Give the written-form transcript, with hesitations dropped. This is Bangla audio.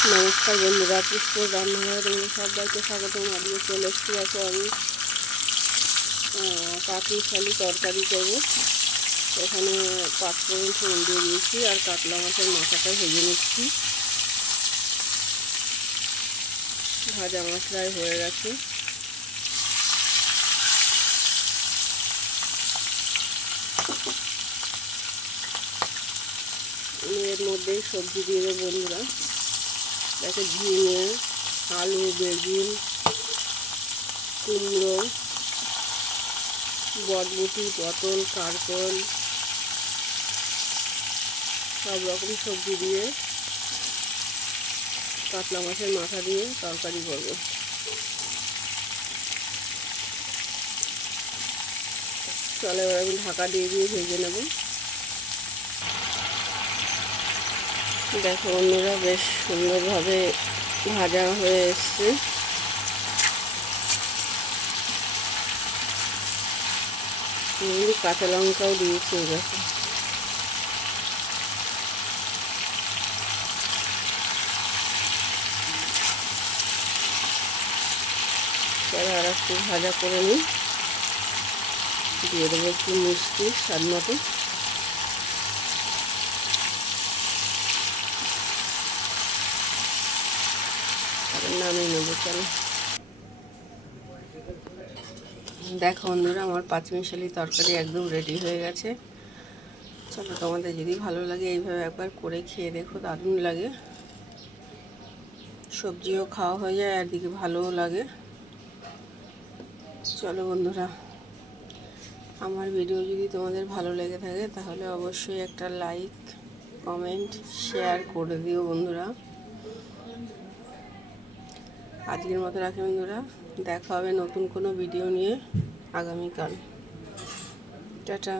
নমস্কার বন্ধুরা, পুষ্পর রান্নাঘরে তোমাদের সবাইকে স্বাগত জানিয়ে চলে এসেছি। এখন আমি পাঁচমিশালি তরকারি করব। এখানে পাঁচফোড়ন ফোড়ন দিয়ে দিয়েছি আর কাতলা মাছের মাথাটা ভেজে নিচ্ছি। ভাজা মশলায় হয়ে গেছে। এর মধ্যেই সবজি দিয়ে দেবো বন্ধুরা। দেখো, ঝিঙে, আলু, বেগুন, কুমড়ো, বরবটি, পটল, কারকল সব রকম সবজি দিয়ে কাতলা মাছের মাথা দিয়ে তরকারি করব। চলো এবার আমি ঢাকা দিয়ে ভেজে নেব। দেখো বন্ধুরা, বেশ সুন্দরভাবে ভাজা হয়ে এসছে। কাঁচা লঙ্কাও দিয়েছি। দেখো, চলো আর একটু ভাজা করে নিই। দিয়ে দেবো একটু মিষ্টি স্বাদ মতো। নামিয়ে নেবো। চলো দেখো বন্ধুরা, আমার পাঁচমিশালি তরকারি একদম রেডি হয়ে গেছে। চলো, তোমাদের যদি ভালো লাগে এইভাবে একবার করে খেয়ে দেখো, দারুণ লাগে। সবজিও খাওয়া হয়ে যায় আর দিকে ভালোও লাগে। চলো বন্ধুরা, আমার ভিডিও যদি তোমাদের ভালো লেগে থাকে তাহলে অবশ্যই একটা লাইক, কমেন্ট, শেয়ার করে দিও বন্ধুরা। আজকের মতো রাখি বন্ধুরা, দেখা হবে নতুন কোনো ভিডিও নিয়ে আগামীকাল। টাটা।